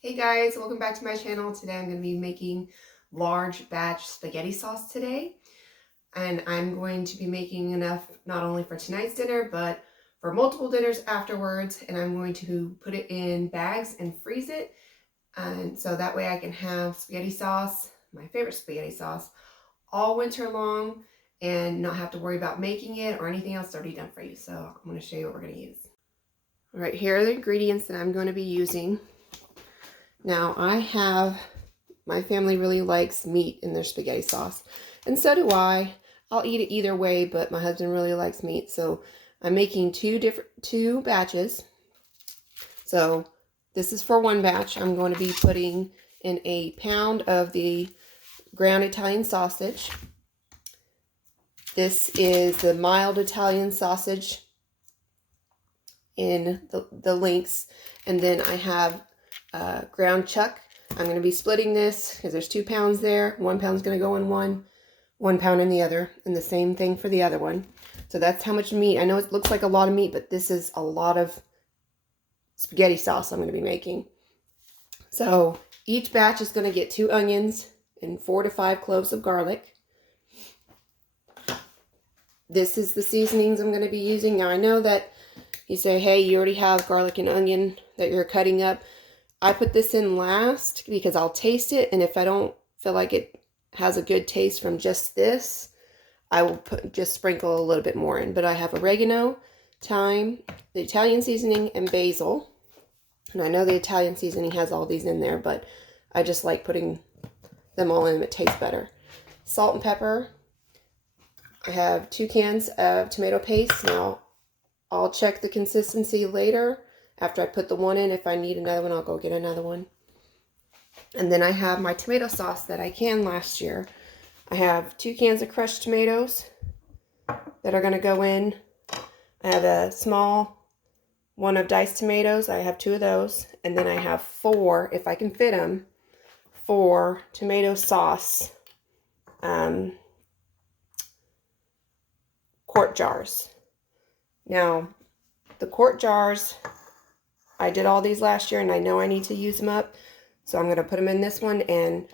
Hey guys, welcome back to my channel. Today I'm going to be making large batch spaghetti sauce today. And I'm going to be making enough not only for tonight's dinner, but for multiple dinners afterwards. And I'm going to put it in bags and freeze it. And so that way I can have spaghetti sauce, my favorite spaghetti sauce, all winter long and not have to worry about making it or anything else already done for you. So I'm going to show you what we're going to use. All right, here are the ingredients that I'm going to be using. Now my family really likes meat in their spaghetti sauce, and so do I. I'll eat it either way, but my husband really likes meat, so I'm making two batches. So this is for one batch. I'm going to be putting in a pound of the ground Italian sausage. This is the mild Italian sausage in the links, and then I have ground chuck. I'm going to be splitting this because there's 2 pounds there. 1 pound is going to go in one pound in the other, and the same thing for the other one. So that's how much meat. I know it looks like a lot of meat, but this is a lot of spaghetti sauce I'm going to be making. So each batch is going to get 2 onions and 4 to 5 cloves of garlic. This is the seasonings I'm going to be using. Now I know that you say, hey, you already have garlic and onion that you're cutting up. I put this in last because I'll taste it, and if I don't feel like it has a good taste from just this, I will just sprinkle a little bit more in. But I have oregano, thyme, the Italian seasoning, and basil. And I know the Italian seasoning has all these in there, but I just like putting them all in. It tastes better. Salt and pepper. I have 2 cans of tomato paste. Now, I'll check the consistency later. After I put the one in, if I need another one, I'll go get another one. And then I have my tomato sauce that I canned last year. I have 2 cans of crushed tomatoes that are going to go in. I have a small one of diced tomatoes. I have 2 of those. And then I have 4, if I can fit them, 4 tomato sauce quart jars. Now, the quart jars, I did all these last year, and I know I need to use them up. So I'm going to put them in this one and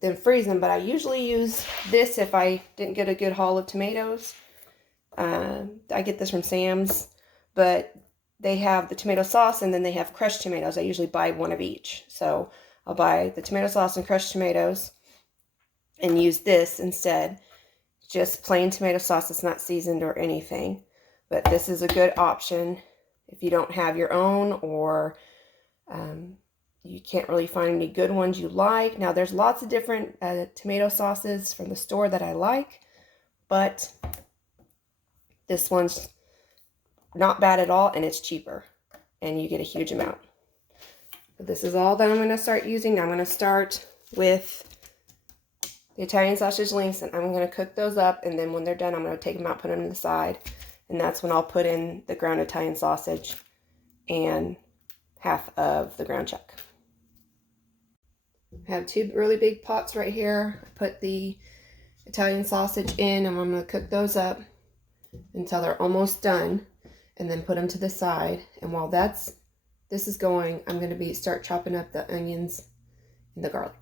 then freeze them. But I usually use this if I didn't get a good haul of tomatoes. I get this from Sam's. But they have the tomato sauce, and then they have crushed tomatoes. I usually buy one of each. So I'll buy the tomato sauce and crushed tomatoes and use this instead. Just plain tomato sauce. It's not seasoned or anything. But this is a good option if you don't have your own, or you can't really find any good ones you like. Now, there's lots of different tomato sauces from the store that I like, but this one's not bad at all, and it's cheaper, and you get a huge amount. But this is all that I'm going to start using. I'm going to start with the Italian sausage links, and I'm going to cook those up, and then when they're done, I'm going to take them out, put them to the side. And that's when I'll put in the ground Italian sausage and half of the ground chuck. I have 2 really big pots right here. I put the Italian sausage in, and I'm going to cook those up until they're almost done, and then put them to the side. And while this is going, I'm going to start chopping up the onions and the garlic.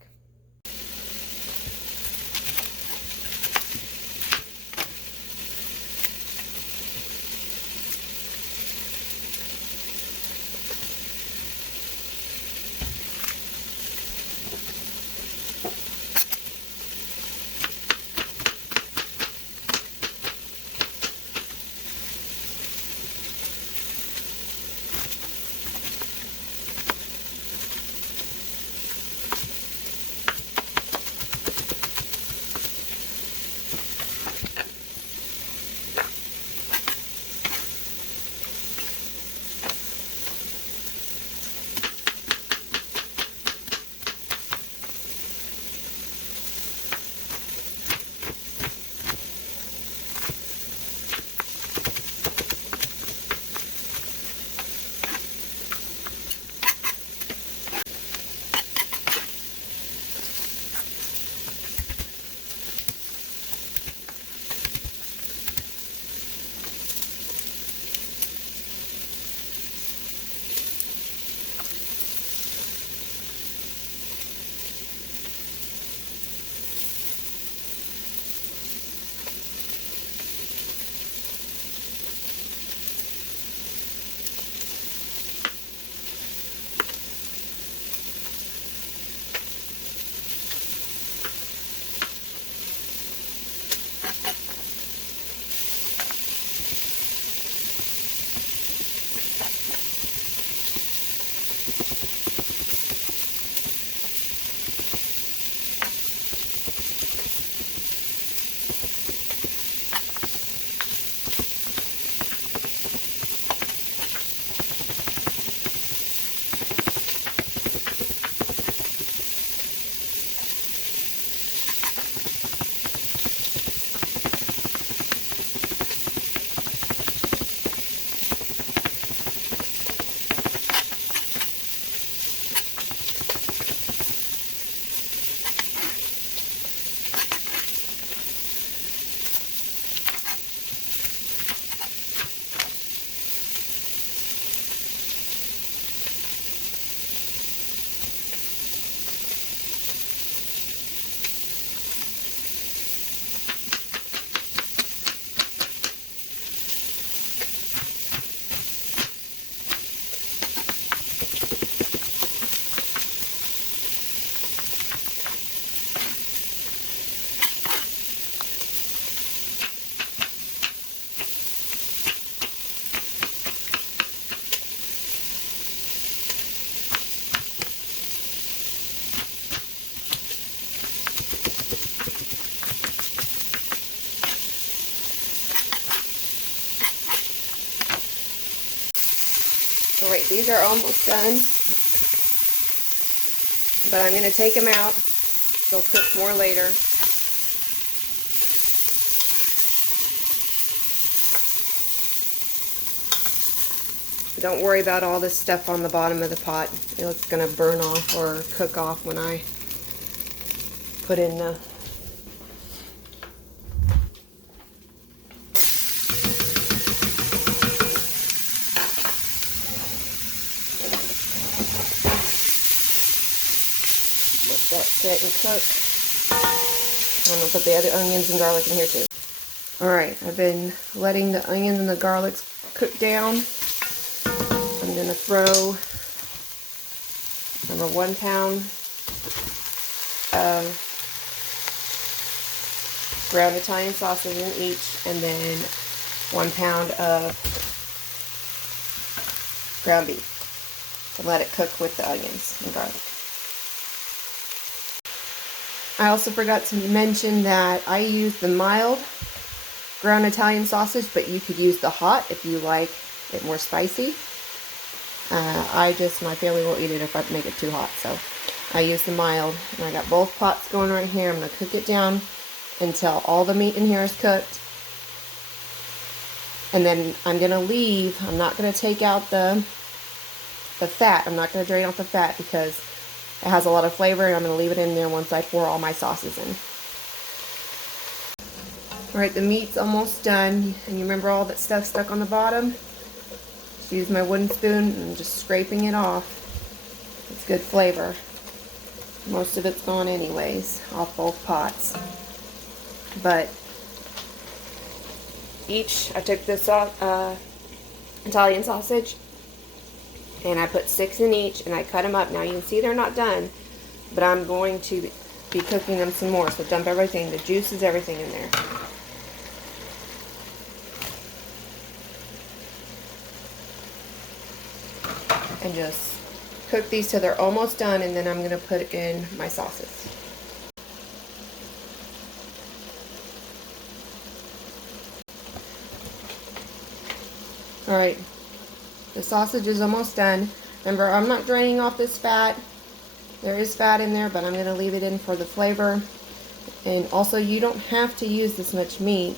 these are almost done, but I'm going to take them out. They'll cook more later. Don't worry about all this stuff on the bottom of the pot. It's going to burn off or cook off when I put in the let that sit and cook. I'm going to put the other onions and garlic in here too. Alright, I've been letting the onions and the garlic cook down. I'm going to throw 1 pound of ground Italian sausage in each, and then 1 pound of ground beef, and let it cook with the onions and garlic. I also forgot to mention that I use the mild ground Italian sausage, but you could use the hot if you like it more spicy. My family will eat it if I make it too hot, so I use the mild. And I got both pots going right here. I'm going to cook it down until all the meat in here is cooked. And then I'm going to leave. I'm not going to take out the fat. I'm not going to drain off the fat because it has a lot of flavor, and I'm going to leave it in there once I pour all my sauces in. Alright, the meat's almost done. And you remember all that stuff stuck on the bottom? Just use my wooden spoon and just scraping it off. It's good flavor. Most of it's gone anyways, off both pots. But I took this Italian sausage, and I put 6 in each, and I cut them up. Now you can see they're not done, but I'm going to be cooking them some more. So dump everything, the juices, everything in there. And just cook these till they're almost done, and then I'm going to put in my sauces. Alright, the sausage is almost done. Remember, I'm not draining off this fat. There is fat in there, but I'm going to leave it in for the flavor. And also, you don't have to use this much meat.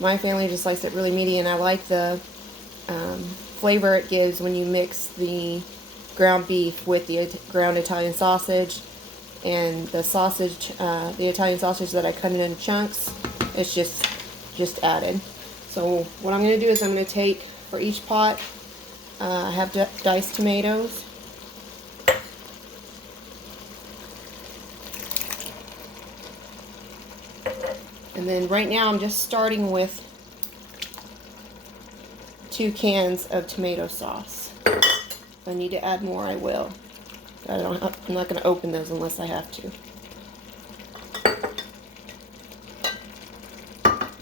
My family just likes it really meaty, and I like the flavor it gives when you mix the ground beef with the ground Italian sausage, and the sausage, the Italian sausage that I cut in chunks. It's just added. So what I'm going to do is I'm going to take, for each pot, I have diced tomatoes. And then right now I'm just starting with 2 cans of tomato sauce. If I need to add more, I will. I'm not going to open those unless I have to.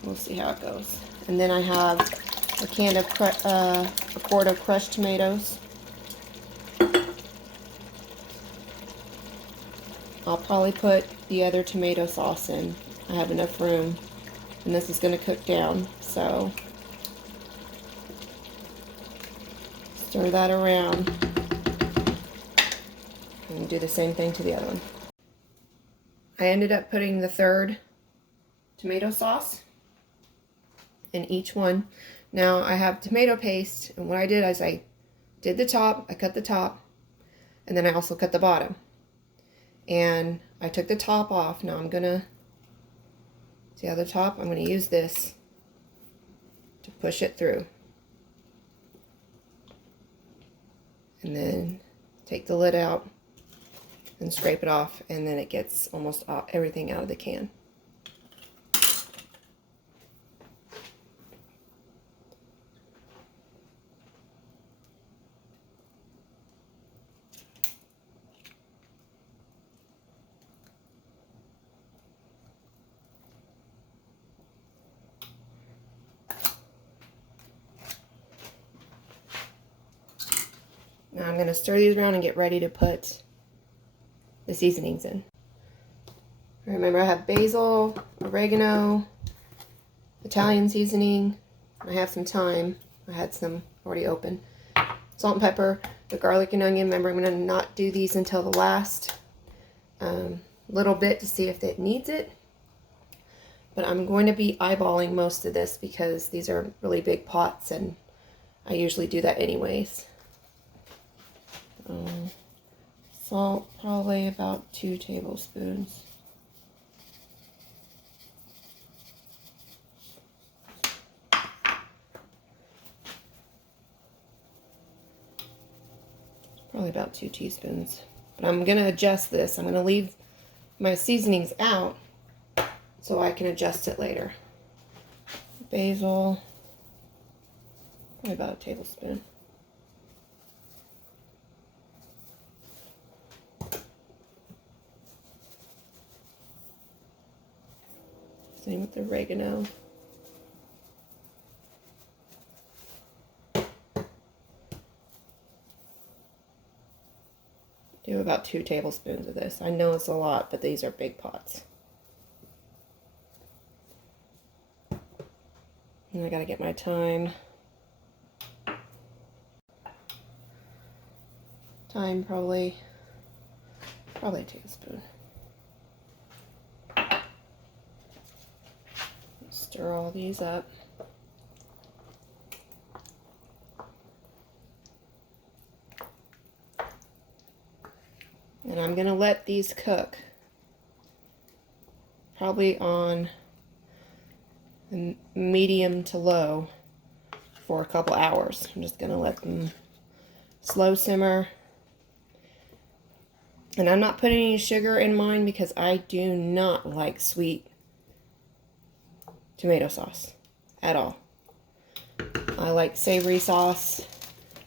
We'll see how it goes. And then I have a quart of crushed tomatoes. I'll probably put the other tomato sauce in. I have enough room, and this is going to cook down, so stir that around and do the same thing to the other one. I ended up putting the 3rd tomato sauce in each one. Now I have tomato paste, and what I did is I did the top, I cut the top, and then I also cut the bottom. And I took the top off. Now I'm gonna see how the top, I'm gonna use this to push it through. And then take the lid out and scrape it off, and then it gets almost everything out of the can. Now I'm going to stir these around and get ready to put the seasonings in. Remember, I have basil, oregano, Italian seasoning. I have some thyme. I had some already open. It's salt and pepper, the garlic and onion. Remember, I'm going to not do these until the last little bit to see if it needs it. But I'm going to be eyeballing most of this because these are really big pots and I usually do that anyways. Salt, probably about 2 tablespoons. Probably about 2 teaspoons. But I'm going to adjust this. I'm going to leave my seasonings out so I can adjust it later. Basil, probably about a tablespoon. Same with the oregano. Do about 2 tablespoons of this. I know it's a lot, but these are big pots. And I gotta get my thyme. Thyme, probably a tablespoon. Stir all these up. And I'm going to let these cook probably on medium to low for a couple hours. I'm just going to let them slow simmer. And I'm not putting any sugar in mine because I do not like sweet tomato sauce at all. I like savory sauce.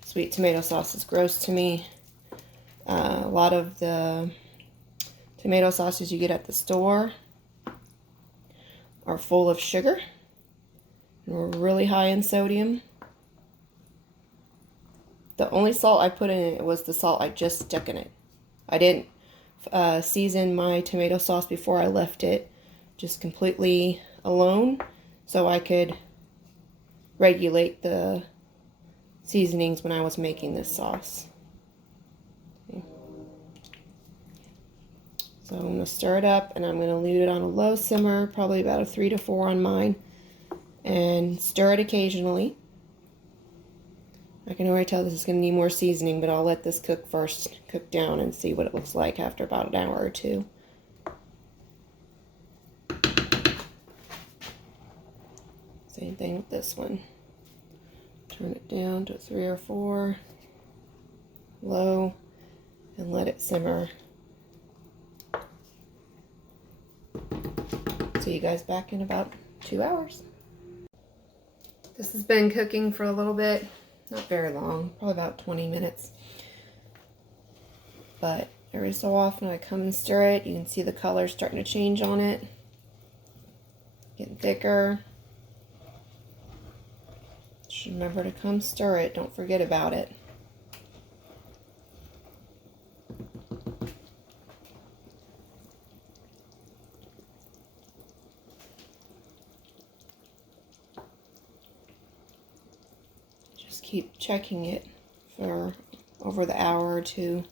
Sweet tomato sauce is gross to me. A lot of the tomato sauces you get at the store are full of sugar and are really high in sodium. The only salt I put in it was the salt I just stuck in it. I didn't season my tomato sauce before I left it, just completely alone, so I could regulate the seasonings when I was making this sauce. So I'm going to stir it up and I'm going to leave it on a low simmer, probably about a 3 to 4 on mine, and stir it occasionally. I can already tell this is going to need more seasoning, but I'll let this cook first, cook down, and see what it looks like after about an hour or two. Same thing with this one. Turn it down to 3 or 4, low, and let it simmer. See you guys back in about 2 hours. This has been cooking for a little bit, not very long, probably about 20 minutes. But every so often I come and stir it. You can see the color starting to change on it. Getting thicker. Just remember to come stir it. Don't forget about it. Just keep checking it for over the hour or two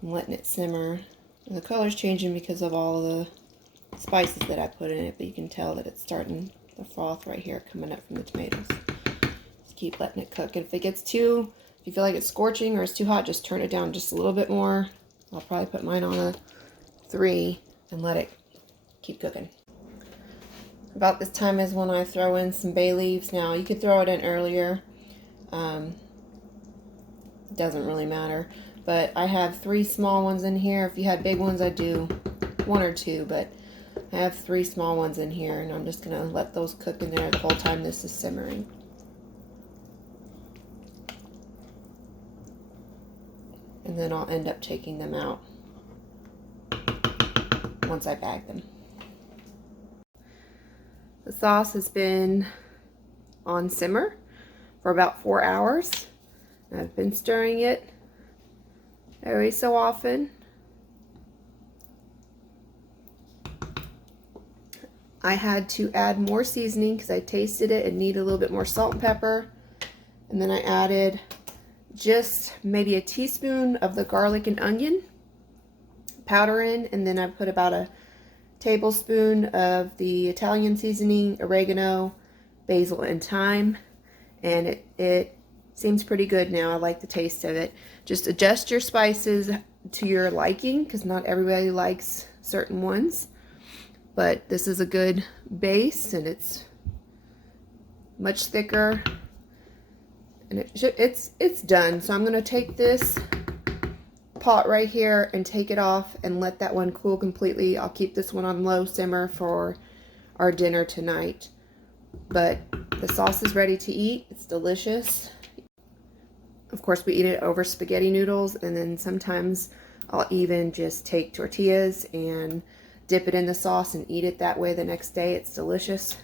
and letting it simmer. And the color's changing because of all the spices that I put in it, but you can tell that it's starting the froth right here coming up from the tomatoes. Just keep letting it cook. And if it gets if you feel like it's scorching or it's too hot, just turn it down just a little bit more. I'll probably put mine on a 3 and let it keep cooking. About this time is when I throw in some bay leaves. Now, you could throw it in earlier. It doesn't really matter. But I have 3 small ones in here. If you had big ones, I'd do 1 or 2. But I have 3 small ones in here, and I'm just going to let those cook in there the whole time this is simmering. And then I'll end up taking them out once I bag them. The sauce has been on simmer for about 4 hours. I've been stirring it every so often. I had to add more seasoning because I tasted it and needed a little bit more salt and pepper. And then I added just maybe a teaspoon of the garlic and onion powder in, and then I put about a tablespoon of the Italian seasoning, oregano, basil, and thyme, and it seems pretty good now. I like the taste of it. Just adjust your spices to your liking, because not everybody likes certain ones, but this is a good base, and it's much thicker, and it's done. So I'm going to take this pot right here and take it off and let that one cool completely. I'll keep this one on low simmer for our dinner tonight. But the sauce is ready to eat. It's delicious. Of course, we eat it over spaghetti noodles, and then sometimes I'll even just take tortillas and dip it in the sauce and eat it that way the next day. It's delicious.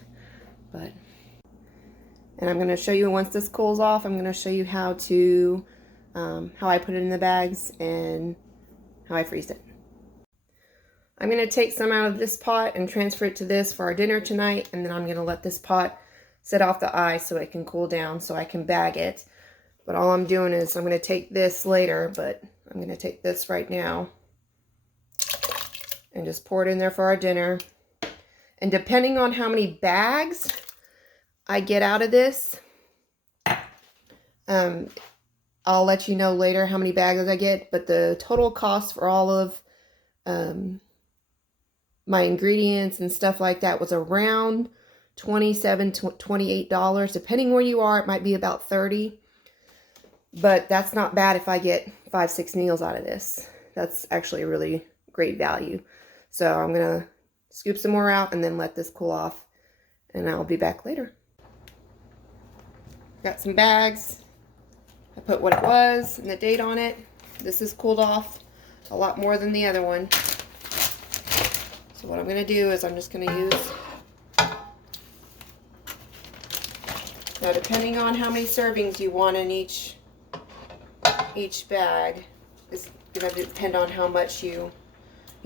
And I'm going to show you, once this cools off, I'm going to show you how I put it in the bags and how I freeze it. I'm going to take some out of this pot and transfer it to this for our dinner tonight, and then I'm going to let this pot set off the ice so it can cool down so I can bag it. But all I'm doing is, I'm going to take this later, but I'm going to take this right now and just pour it in there for our dinner. And depending on how many bags I get out of this, I'll let you know later how many bags I get, but the total cost for all of my ingredients and stuff like that was around $27 to $28. Depending where you are, it might be about $30. But that's not bad if I get 5-6 meals out of this. That's actually a really great value. So I'm going to scoop some more out and then let this cool off, and I'll be back later. Got some bags. I put what it was and the date on it. This is cooled off a lot more than the other one. So what I'm going to do is I'm just going to use, now depending on how many servings you want in each bag, is going to depend on how much you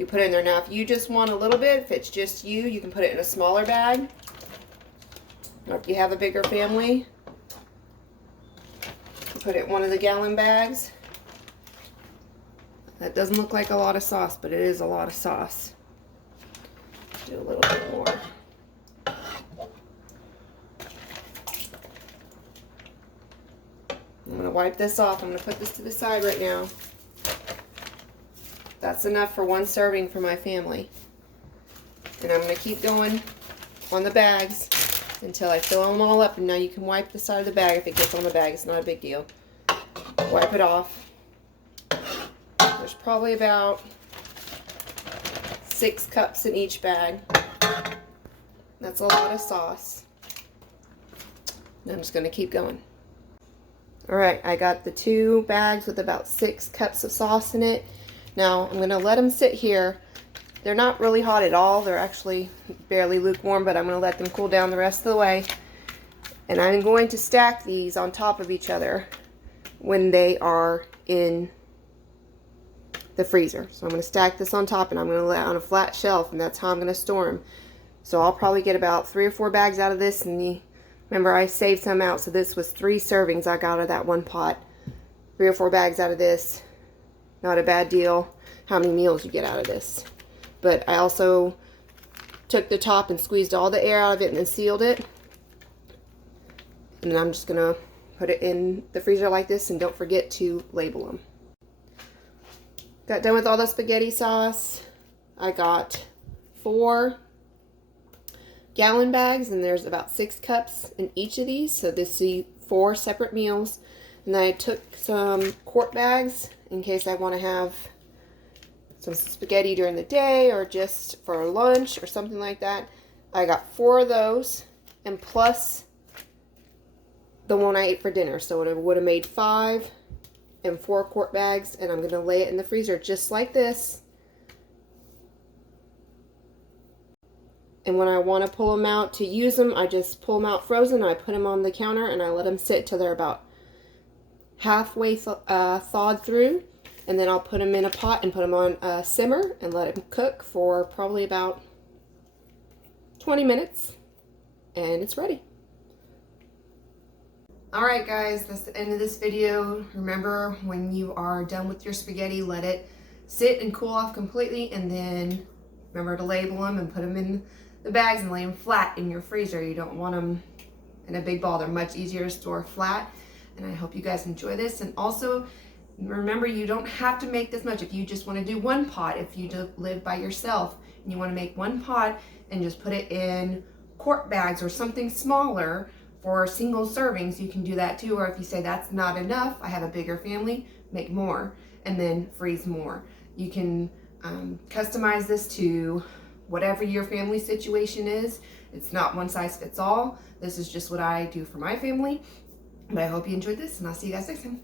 put in there. Now if you just want a little bit, if it's just you can put it in a smaller bag. Or if you have a bigger family, put it in one of the gallon bags. That doesn't look like a lot of sauce, but it is a lot of sauce. Do a little bit more. I'm going to wipe this off. I'm going to put this to the side right now. That's enough for one serving for my family. And I'm going to keep going on the bags until I fill them all up. And now you can wipe the side of the bag if it gets on the bag. It's not a big deal. Wipe it off. There's probably about 6 cups in each bag. That's a lot of sauce. And I'm just going to keep going. Alright, I got the 2 bags with about 6 cups of sauce in it. Now I'm going to let them sit here. They're not really hot at all. They're actually barely lukewarm, but I'm going to let them cool down the rest of the way. And I'm going to stack these on top of each other when they are in the freezer. So I'm going to stack this on top, and I'm going to lay it on a flat shelf, and that's how I'm going to store them. So I'll probably get about 3 or 4 bags out of this, and remember I saved some out, so this was 3 servings I got out of that one pot. 3 or 4 bags out of this. Not a bad deal. How many meals you get out of this. But I also took the top and squeezed all the air out of it and then sealed it. And then I'm just going to put it in the freezer like this, and don't forget to label them. Got done with all the spaghetti sauce. I got 4 gallon bags, and there's about 6 cups in each of these. So this is 4 separate meals. And then I took some quart bags in case I want to have some spaghetti during the day or just for lunch or something like that. I got 4 of those, and plus the one I ate for dinner. So it would have made 5 and 4 quart bags, and I'm going to lay it in the freezer just like this. And when I want to pull them out to use them, I just pull them out frozen. I put them on the counter and I let them sit till they're about halfway thawed through. And then I'll put them in a pot and put them on a simmer and let them cook for probably about 20 minutes. And it's ready. All right, guys, that's the end of this video. Remember, when you are done with your spaghetti, let it sit and cool off completely, and then remember to label them and put them in the bags and lay them flat in your freezer. You don't want them in a big ball. They're much easier to store flat. And I hope you guys enjoy this. And also, remember, you don't have to make this much. If you just want to do one pot, if you live by yourself and you want to make one pot and just put it in quart bags or something smaller for single servings, you can do that too. Or if you say that's not enough, I have a bigger family, make more and then freeze more. You can customize this to whatever your family situation is. It's not one size fits all. This is just what I do for my family. But I hope you enjoyed this, and I'll see you guys next time.